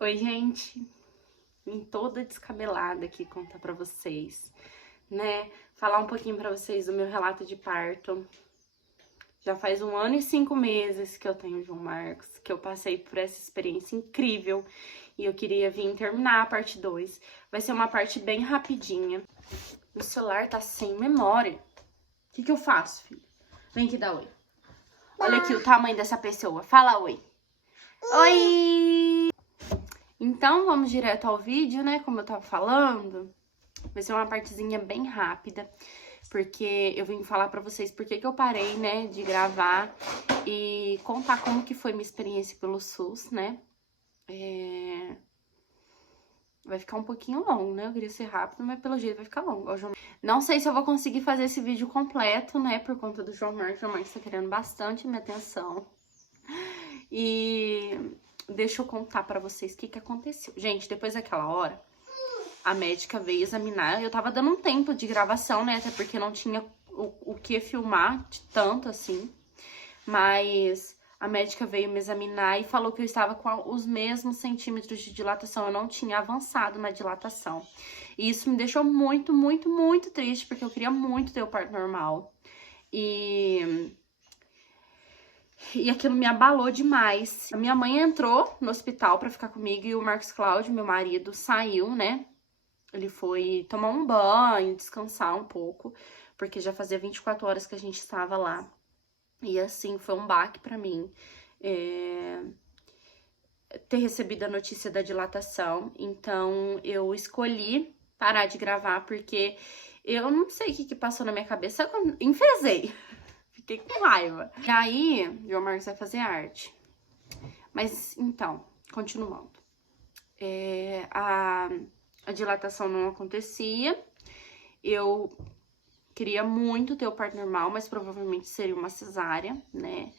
Oi, gente. Vim toda descabelada aqui contar pra vocês, né? Falar um pouquinho pra vocês do meu relato de parto. Já faz 1 ano e 5 meses que eu tenho o João Marcos, que eu passei por essa experiência incrível e eu queria vir terminar a parte 2. Vai ser uma parte bem rapidinha. Meu celular tá sem memória. O que eu faço, filho? Vem aqui dar oi. Olha aqui o tamanho dessa pessoa. Fala oi. Oi! Então, vamos direto ao vídeo, né? Como eu tava falando, vai ser uma partezinha bem rápida, porque eu vim falar pra vocês por que eu parei, né, de gravar e contar como que foi minha experiência pelo SUS, né? Vai ficar um pouquinho longo, né? Eu queria ser rápido, mas pelo jeito vai ficar longo. Não sei se eu vou conseguir fazer esse vídeo completo, né, por conta do João Marcos. O João Marcos tá querendo bastante minha atenção. E deixa eu contar pra vocês o que aconteceu. Gente, depois daquela hora, a médica veio examinar. Eu tava dando um tempo de gravação, né? Até porque não tinha o que filmar de tanto assim. Mas a médica veio me examinar e falou que eu estava com os mesmos centímetros de dilatação. Eu não tinha avançado na dilatação. E isso me deixou muito, muito, muito triste, porque eu queria muito ter o parto normal. E aquilo me abalou demais. A minha mãe entrou no hospital pra ficar comigo e o Marcos Cláudio, meu marido, saiu, né? Ele foi tomar um banho, descansar um pouco, porque já fazia 24 horas que a gente estava lá. E assim, foi um baque pra mim ter recebido a notícia da dilatação. Então, eu escolhi parar de gravar, porque eu não sei o que passou na minha cabeça, eu enfezei. Fiquei com raiva. E aí, o João Marcos vai fazer arte. Mas, então, continuando. A dilatação não acontecia. Eu queria muito ter o parto normal, mas provavelmente seria uma cesárea, né?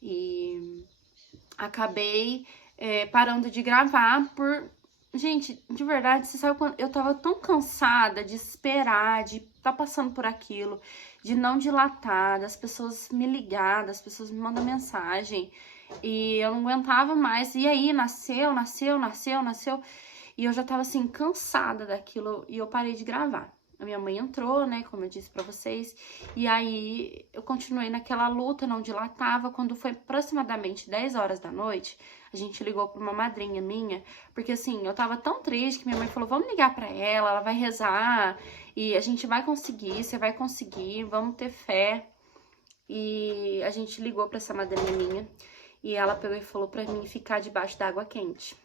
E acabei parando de gravar por... Gente, de verdade, você sabe quando eu tava tão cansada de esperar, de tá passando por aquilo, de não dilatar, das pessoas me ligar, das pessoas me mandam mensagem, e eu não aguentava mais. E aí, nasceu. E eu já tava, assim, cansada daquilo e eu parei de gravar. A minha mãe entrou, né, como eu disse pra vocês, e aí eu continuei naquela luta, não dilatava. Quando foi aproximadamente 10 horas da noite, a gente ligou pra uma madrinha minha, porque assim, eu tava tão triste que minha mãe falou, vamos ligar pra ela vai rezar, e a gente vai conseguir, você vai conseguir, vamos ter fé. E a gente ligou pra essa madrinha minha, e ela pegou e falou pra mim ficar debaixo da água quente.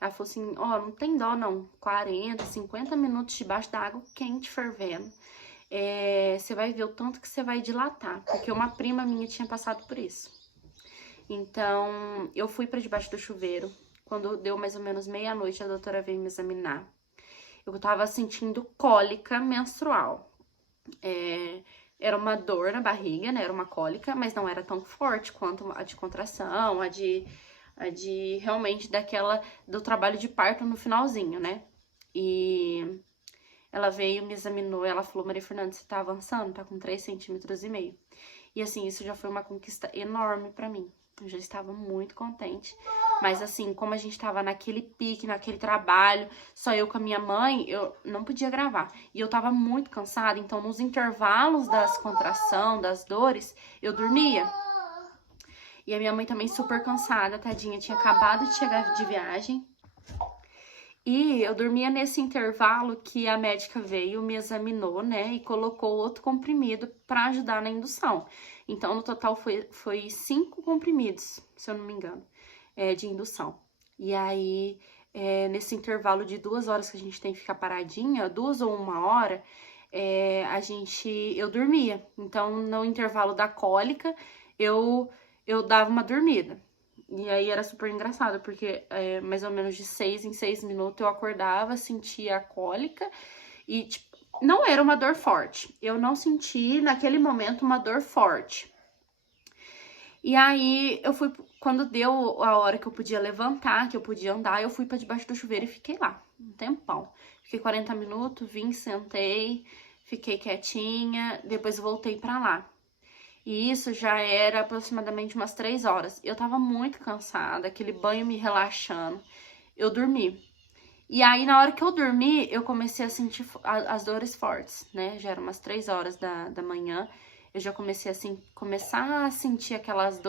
Ela falou assim, ó, não tem dó não, 40, 50 minutos debaixo da água quente fervendo. Você vai ver o tanto que você vai dilatar, porque uma prima minha tinha passado por isso. Então, eu fui pra debaixo do chuveiro. Quando deu mais ou menos meia-noite, a doutora veio me examinar. Eu tava sentindo cólica menstrual. Era uma dor na barriga, né? Era uma cólica, mas não era tão forte quanto a de contração, a de realmente do trabalho de parto no finalzinho, né? E ela veio, me examinou, ela falou, Maria Fernanda, você tá avançando? Tá com 3,5 centímetros. E assim, isso já foi uma conquista enorme pra mim. Eu já estava muito contente. Mas assim, como a gente tava naquele pique, naquele trabalho, só eu com a minha mãe, eu não podia gravar. E eu tava muito cansada, então nos intervalos das contração, das dores, eu dormia. E a minha mãe também super cansada, tadinha, tinha acabado de chegar de viagem. E eu dormia nesse intervalo que a médica veio, me examinou, né, e colocou outro comprimido pra ajudar na indução. Então, no total, foi 5 comprimidos, se eu não me engano, de indução. E aí, nesse intervalo de 2 horas que a gente tem que ficar paradinha, 2 ou 1 hora, eu dormia. Então, no intervalo da cólica, eu dava uma dormida. E aí era super engraçado, porque mais ou menos de 6 em 6 minutos eu acordava, sentia a cólica e, tipo, não era uma dor forte. Eu não senti, naquele momento, uma dor forte. E aí, quando deu a hora que eu podia levantar, que eu podia andar, eu fui pra debaixo do chuveiro e fiquei lá, um tempão. Fiquei 40 minutos, vim, sentei, fiquei quietinha, depois voltei pra lá. E isso já era aproximadamente umas 3 horas. Eu tava muito cansada, aquele banho me relaxando. eu dormi. E aí, na hora que eu dormi, eu comecei a sentir as dores fortes, né? Já eram umas 3 horas da manhã. Eu já comecei começar a sentir aquelas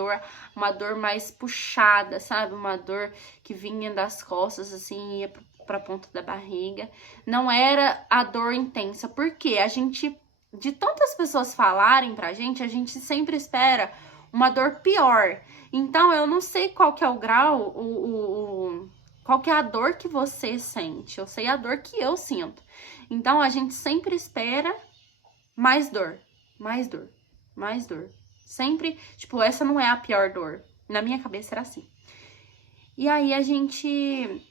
uma dor mais puxada, sabe? Uma dor que vinha das costas, assim, ia pra ponta da barriga. Não era a dor intensa, porque de tantas pessoas falarem pra gente, a gente sempre espera uma dor pior. Então, eu não sei qual que é o grau, qual que é a dor que você sente. Eu sei a dor que eu sinto. Então, a gente sempre espera mais dor. Mais dor, mais dor. Sempre, tipo, essa não é a pior dor. Na minha cabeça era assim. E aí a gente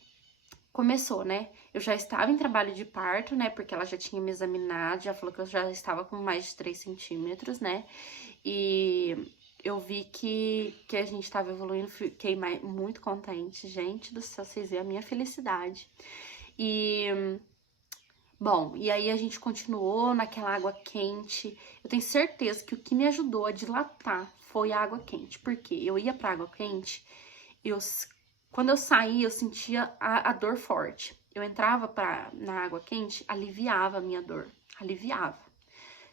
começou, né? Eu já estava em trabalho de parto, né? Porque ela já tinha me examinado, já falou que eu já estava com mais de 3 centímetros, né? E eu vi que a gente estava evoluindo, fiquei muito contente. Gente do céu, vocês veem a minha felicidade. Bom, e aí a gente continuou naquela água quente. Eu tenho certeza que o que me ajudou a dilatar foi a água quente. Porque eu ia pra água quente, quando eu saía, eu sentia a dor forte. Eu entrava na água quente, aliviava a minha dor. Aliviava.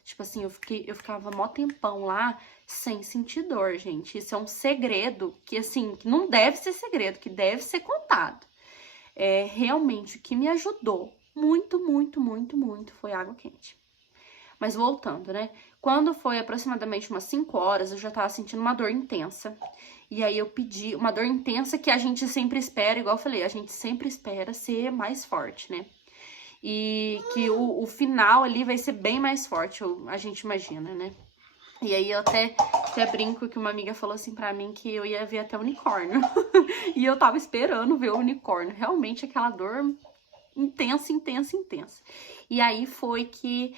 Tipo assim, eu ficava mó tempão lá sem sentir dor, gente. Isso é um segredo que, assim, que não deve ser segredo, que deve ser contado. Realmente, o que me ajudou muito, muito, muito, muito foi água quente. Mas voltando, né? Quando foi aproximadamente umas 5 horas, eu já tava sentindo uma dor intensa. E aí eu pedi uma dor intensa que a gente sempre espera, igual eu falei, a gente sempre espera ser mais forte, né? E que o final ali vai ser bem mais forte, a gente imagina, né? E aí eu até brinco que uma amiga falou assim pra mim que eu ia ver até unicórnio. E eu tava esperando ver o unicórnio. Realmente aquela dor intensa, intensa, intensa. E aí foi que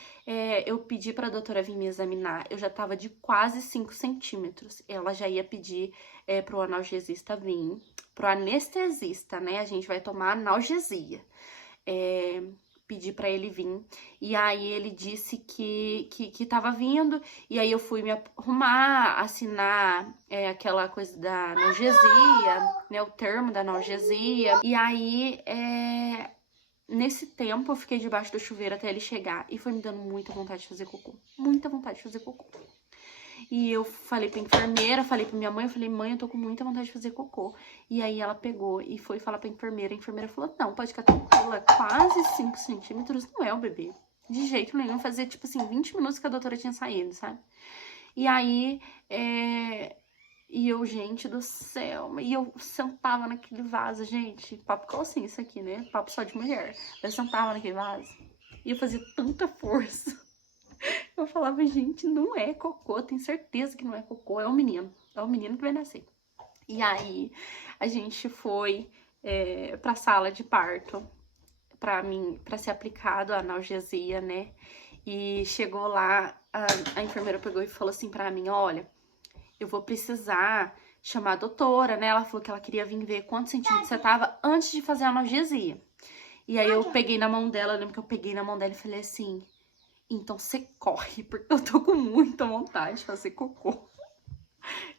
eu pedi pra doutora vir me examinar. Eu já tava de quase 5 centímetros. Ela já ia pedir pro analgesista vir. Pro anestesista, né? A gente vai tomar analgesia. Pedi pra ele vir, e aí ele disse que tava vindo, e aí eu fui me arrumar, assinar aquela coisa da analgesia, né, o termo da analgesia, e aí nesse tempo eu fiquei debaixo do chuveiro até ele chegar, e foi me dando muita vontade de fazer cocô, muita vontade de fazer cocô. E eu falei pra enfermeira, falei pra minha mãe, eu falei, mãe, eu tô com muita vontade de fazer cocô. E aí ela pegou e foi falar pra enfermeira, a enfermeira falou, não, pode ficar tranquila, quase 5 centímetros não é o bebê. De jeito nenhum, fazia tipo assim, 20 minutos que a doutora tinha saído, sabe? E aí, e eu, gente do céu, e eu sentava naquele vaso, gente, papo calcinha isso aqui, né? Papo só de mulher. Eu sentava naquele vaso e eu fazia tanta força. Eu falava, gente, não é cocô, tenho certeza que não é cocô, é o menino que vai nascer. E aí, a gente foi pra sala de parto, pra ser aplicado a analgesia, né? E chegou lá, a enfermeira pegou e falou assim pra mim, olha, eu vou precisar chamar a doutora, né? Ela falou que ela queria vir ver quantos centímetros você tava antes de fazer a analgesia. E aí eu peguei na mão dela, eu lembro que eu peguei na mão dela e falei assim, então você corre, porque eu tô com muita vontade de fazer cocô.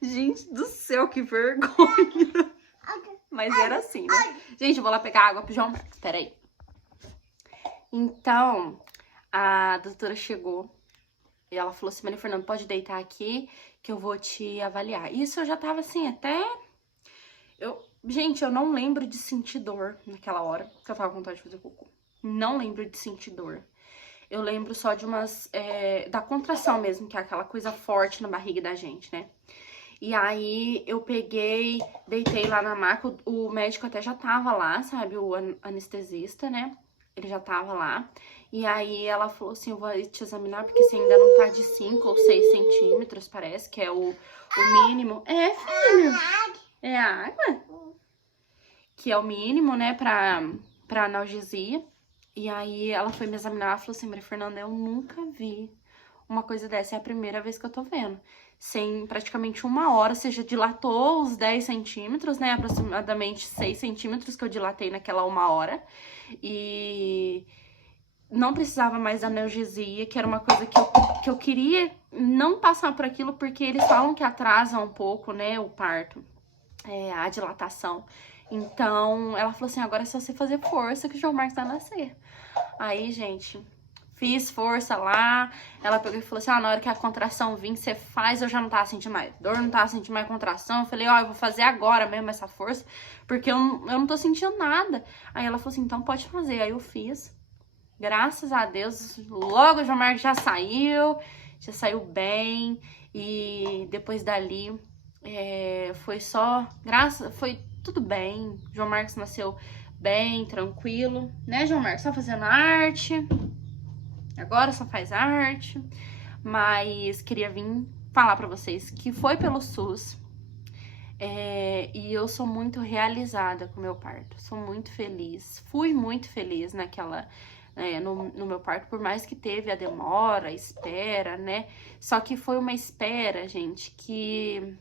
Gente do céu, que vergonha. Mas era assim, né? Gente, eu vou lá pegar água pro João Marcos, peraí. Então, a doutora chegou e ela falou assim, Maria Fernanda, pode deitar aqui que eu vou te avaliar. Isso eu já tava assim, até... Gente, eu não lembro de sentir dor naquela hora que eu tava com vontade de fazer cocô. Não lembro de sentir dor. Eu lembro só de da contração mesmo, que é aquela coisa forte na barriga da gente, né? E aí eu peguei, deitei lá na maca, o médico até já tava lá, sabe? O anestesista, né? Ele já tava lá. E aí ela falou assim, eu vou te examinar porque você ainda não tá de 5 ou 6 centímetros, parece, que é o mínimo. É, filho? É a água? Que é o mínimo, né, pra analgesia. E aí ela foi me examinar, ela falou assim, Maria Fernanda, eu nunca vi uma coisa dessa, é a primeira vez que eu tô vendo. Sem praticamente 1 hora, você já dilatou os 10 centímetros, né, aproximadamente 6 centímetros que eu dilatei naquela 1 hora. E não precisava mais da analgesia, que era uma coisa que eu queria não passar por aquilo, porque eles falam que atrasa um pouco, né, o parto, a dilatação. Então, ela falou assim, agora é só você fazer força que o João Marcos vai nascer. Aí, gente, fiz força lá. Ela pegou e falou assim, na hora que a contração vir, você faz. Eu já não tava sentindo mais dor, não tava sentindo mais contração. Eu falei, eu vou fazer agora mesmo essa força, porque eu não tô sentindo nada. Aí ela falou assim, então pode fazer. Aí eu fiz. Graças a Deus, logo o João Marcos já saiu bem. E depois dali, foi tudo bem. João Marcos nasceu bem, tranquilo, né, João Marcos? Só fazendo arte, agora só faz arte, mas queria vir falar pra vocês que foi pelo SUS, e eu sou muito realizada com o meu parto, sou muito feliz, fui muito feliz no meu parto, por mais que teve a demora, a espera, né? Só que foi uma espera, gente, que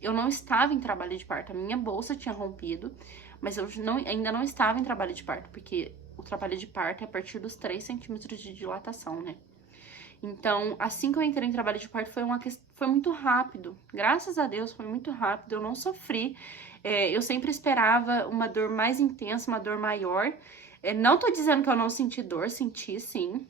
eu não estava em trabalho de parto, a minha bolsa tinha rompido, mas eu ainda não estava em trabalho de parto, porque o trabalho de parto é a partir dos 3 centímetros de dilatação, né? Então, assim que eu entrei em trabalho de parto, foi muito rápido. Graças a Deus, foi muito rápido, eu não sofri. Eu sempre esperava uma dor mais intensa, uma dor maior. Não tô dizendo que eu não senti dor, senti sim.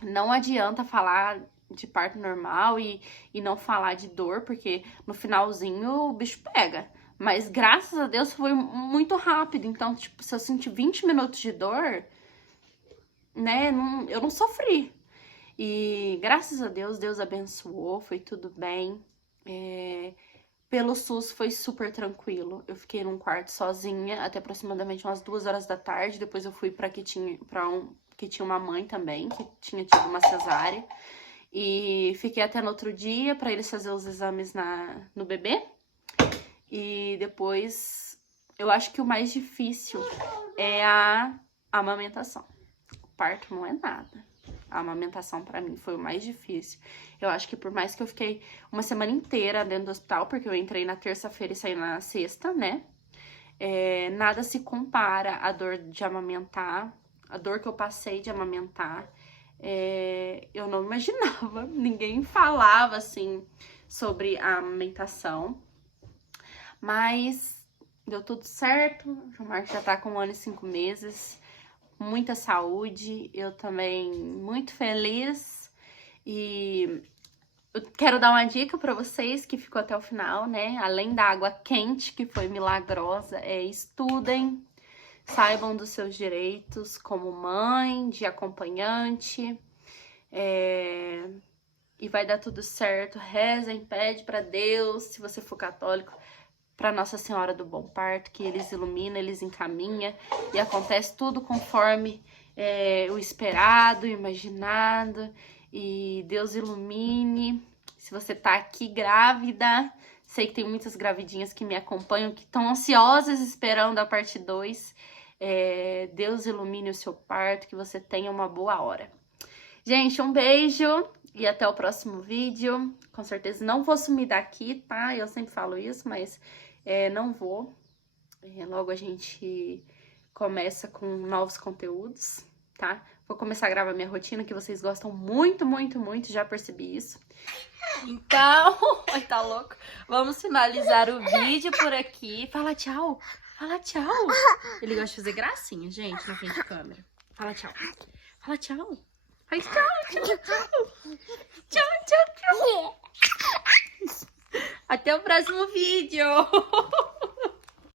Não adianta falar de parto normal e não falar de dor, porque no finalzinho o bicho pega. Mas graças a Deus foi muito rápido. Então, tipo, se eu senti 20 minutos de dor, né, eu não sofri. E graças a Deus, Deus abençoou, foi tudo bem. Pelo SUS foi super tranquilo. Eu fiquei num quarto sozinha até aproximadamente umas 2 horas da tarde. Depois eu fui que tinha uma mãe também, que tinha tido uma cesárea. E fiquei até no outro dia para eles fazerem os exames no bebê. E depois, eu acho que o mais difícil é a amamentação. O parto não é nada. A amamentação pra mim foi o mais difícil. Eu acho que por mais que eu fiquei uma semana inteira dentro do hospital, porque eu entrei na terça-feira e saí na sexta, né? Nada se compara à dor de amamentar, a dor que eu passei de amamentar. Eu não imaginava, ninguém falava assim sobre a amamentação. Mas deu tudo certo, o João Marcos já tá com 1 ano e 5 meses, muita saúde, eu também muito feliz. E eu quero dar uma dica pra vocês que ficou até o final, né? Além da água quente, que foi milagrosa, estudem, saibam dos seus direitos como mãe, de acompanhante, e vai dar tudo certo. Rezem, pede pra Deus, se você for católico, para Nossa Senhora do Bom Parto, que eles iluminam, eles encaminham e acontece tudo conforme o esperado, o imaginado, e Deus ilumine. Se você tá aqui grávida, sei que tem muitas gravidinhas que me acompanham, que estão ansiosas esperando a parte 2, Deus ilumine o seu parto, que você tenha uma boa hora. Gente, um beijo e até o próximo vídeo. Com certeza não vou sumir daqui, tá? Eu sempre falo isso, mas não vou. Logo a gente começa com novos conteúdos, tá? Vou começar a gravar minha rotina, que vocês gostam muito, muito, muito, já percebi isso. Então, ai, tá louco? Vamos finalizar o vídeo por aqui. Fala tchau, fala tchau. Ele gosta de fazer gracinha, gente, na frente da câmera. Fala tchau, fala tchau. Faz tchau, tchau, tchau. Tchau, tchau, tchau. Até o próximo vídeo.